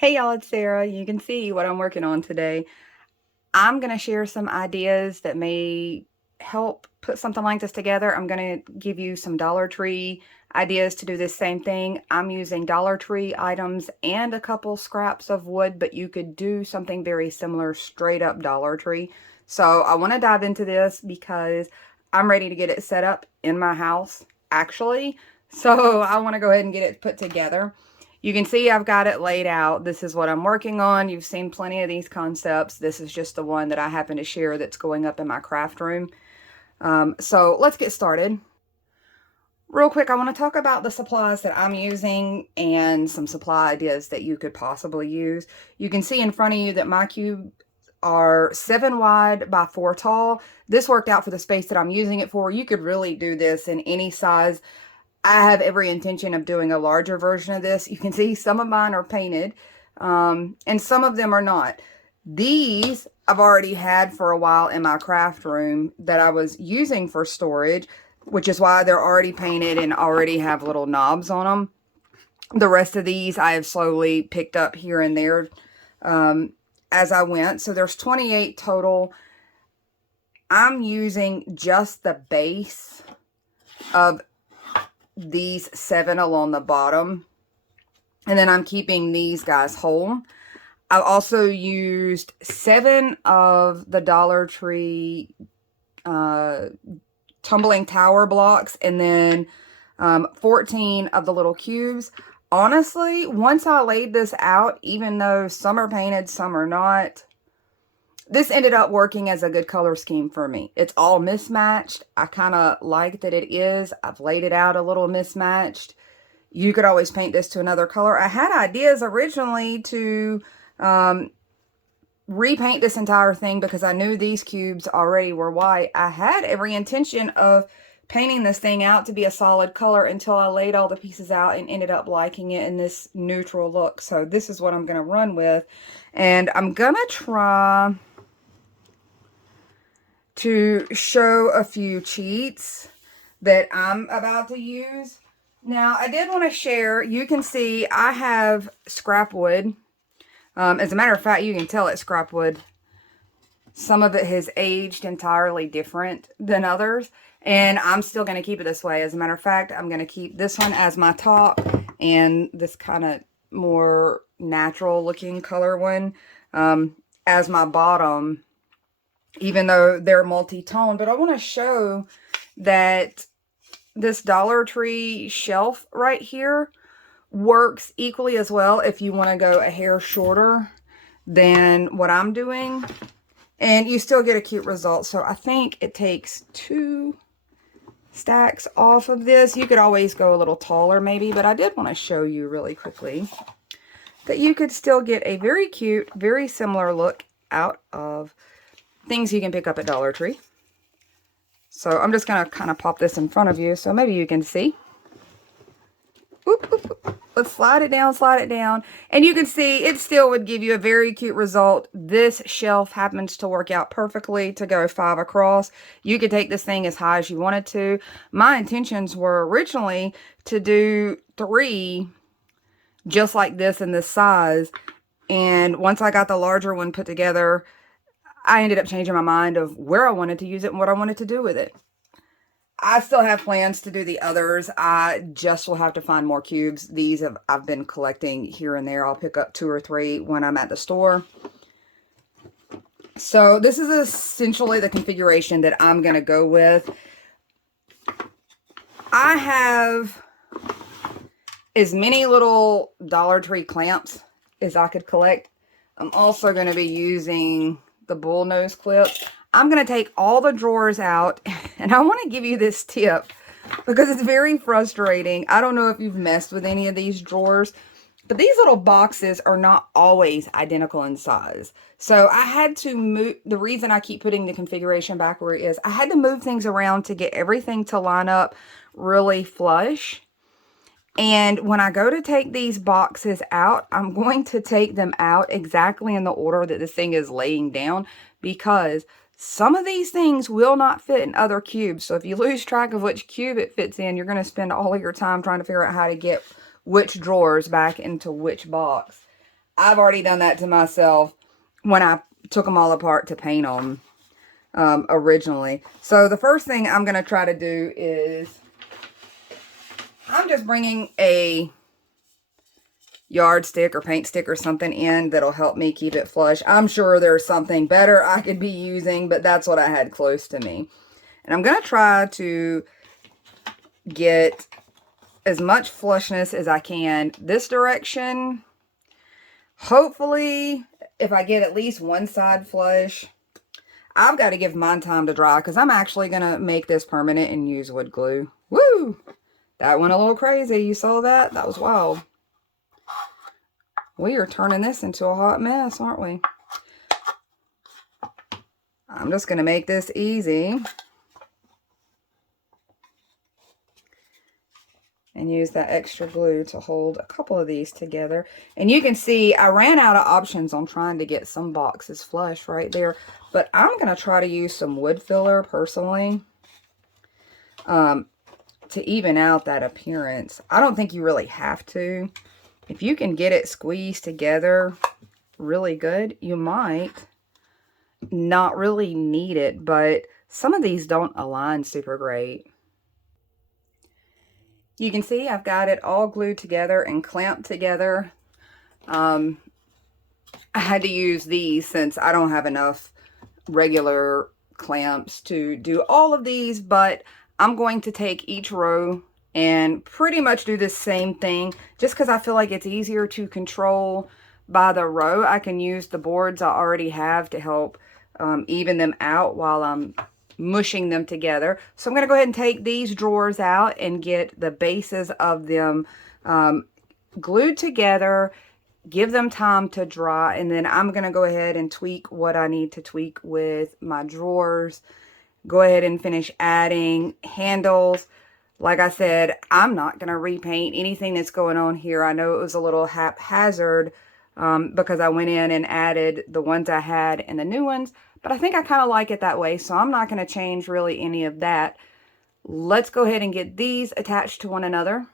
Hey y'all, it's Sarah. You can see what I'm working on today. I'm going to share some ideas that may help put something like this together. I'm going to give you some Dollar Tree ideas to do this same thing. I'm using Dollar Tree items and a couple scraps of wood, but you could do something very similar straight up Dollar Tree. So I want to dive into this because I'm ready to get it set up in my house, actually. So I want to go ahead and get it put together. You can see I've got it laid out. This is what I'm working on. You've seen plenty of these concepts. This is just the one that I happen to share that's going up in my craft room. So let's get started. Real quick, I want to talk about the supplies that I'm using and some supply ideas that you could possibly use. You can see in front of you that my cube are 7 wide by 4 tall. This worked out for the space that I'm using it for. You could really do this in any size. I have every intention of doing a larger version of this. You can see some of mine are painted, and some of them are not. These I've already had for a while in my craft room that I was using for storage, which is why they're already painted and already have little knobs on them. The rest of these I have slowly picked up here and there as I went. So there's 28 total. I'm using just the base of these 7 along the bottom, and then I'm keeping these guys whole. I've also used 7 of the Dollar Tree tumbling tower blocks, and then 14 of the little cubes. Honestly, once I laid this out, even though some are painted, some are not, this ended up working as a good color scheme for me. It's all mismatched. I kind of like that it is. I've laid it out a little mismatched. You could always paint this to another color. I had ideas originally to repaint this entire thing because I knew these cubes already were white. I had every intention of painting this thing out to be a solid color until I laid all the pieces out and ended up liking it in this neutral look. So this is what I'm going to run with. And I'm going to try to show a few cheats that I'm about to use. Now, I did want to share, you can see I have scrap wood. As a matter of fact, you can tell it's scrap wood. Some of it has aged entirely different than others, and I'm still going to keep it this way. As a matter of fact, I'm going to keep this one as my top and this kind of more natural looking color one as my bottom, even though they're multi-tone. But I want to show that this Dollar Tree shelf right here works equally as well if you want to go a hair shorter than what I'm doing, and you still get a cute result. So I think it takes 2 stacks off of this. You could always go a little taller maybe, but I did want to show you really quickly that you could still get a very cute, very similar look out of things you can pick up at Dollar Tree. So I'm just going to kind of pop this in front of you so maybe you can see. Whoop, whoop, whoop. Let's slide it down. And you can see it still would give you a very cute result. This shelf happens to work out perfectly to go 5 across. You could take this thing as high as you wanted to. My intentions were originally to do 3 just like this in this size. And once I got the larger one put together, I ended up changing my mind of where I wanted to use it and what I wanted to do with it. I still have plans to do the others. I just will have to find more cubes. These I've been collecting here and there. I'll pick up 2 or 3 when I'm at the store. So this is essentially the configuration that I'm going to go with. I have as many little Dollar Tree clamps as I could collect. I'm also going to be using the bull nose clips. I'm going to take all the drawers out, and I want to give you this tip because it's very frustrating. I don't know if you've messed with any of these drawers, but these little boxes are not always identical in size. So I had to move. The reason I keep putting the configuration back where it is, I had to move things around to get everything to line up really flush. And when I go to take these boxes out, I'm going to take them out exactly in the order that this thing is laying down, because some of these things will not fit in other cubes. So if you lose track of which cube it fits in, you're going to spend all of your time trying to figure out how to get which drawers back into which box. I've already done that to myself when I took them all apart to paint them originally. So the first thing I'm going to try to do is I'm just bringing a yardstick or paint stick or something in that'll help me keep it flush. I'm sure there's something better I could be using, but that's what I had close to me. And I'm going to try to get as much flushness as I can this direction. Hopefully, if I get at least one side flush, I've got to give mine time to dry because I'm actually going to make this permanent and use wood glue. Woo! That went a little crazy. You saw that? That was wild. We are turning this into a hot mess, aren't we? I'm just going to make this easy. And use that extra glue to hold a couple of these together. And you can see I ran out of options on trying to get some boxes flush right there. But I'm going to try to use some wood filler personally to even out that appearance. I don't think you really have to. If you can get it squeezed together really good, you might not really need it. But some of these don't align super great. You can see I've got it all glued together and clamped together. I had to use these since I don't have enough regular clamps to do all of these, but I'm going to take each row and pretty much do the same thing just because I feel like it's easier to control by the row. I can use the boards I already have to help even them out while I'm mushing them together. So I'm going to go ahead and take these drawers out and get the bases of them glued together, give them time to dry, and then I'm going to go ahead and tweak what I need to tweak with my drawers. Go ahead and finish adding handles. Like I said, I'm not going to repaint anything that's going on here. I know it was a little haphazard because I went in and added the ones I had and the new ones. But I think I kind of like it that way, so I'm not going to change really any of that. Let's go ahead and get these attached to one another.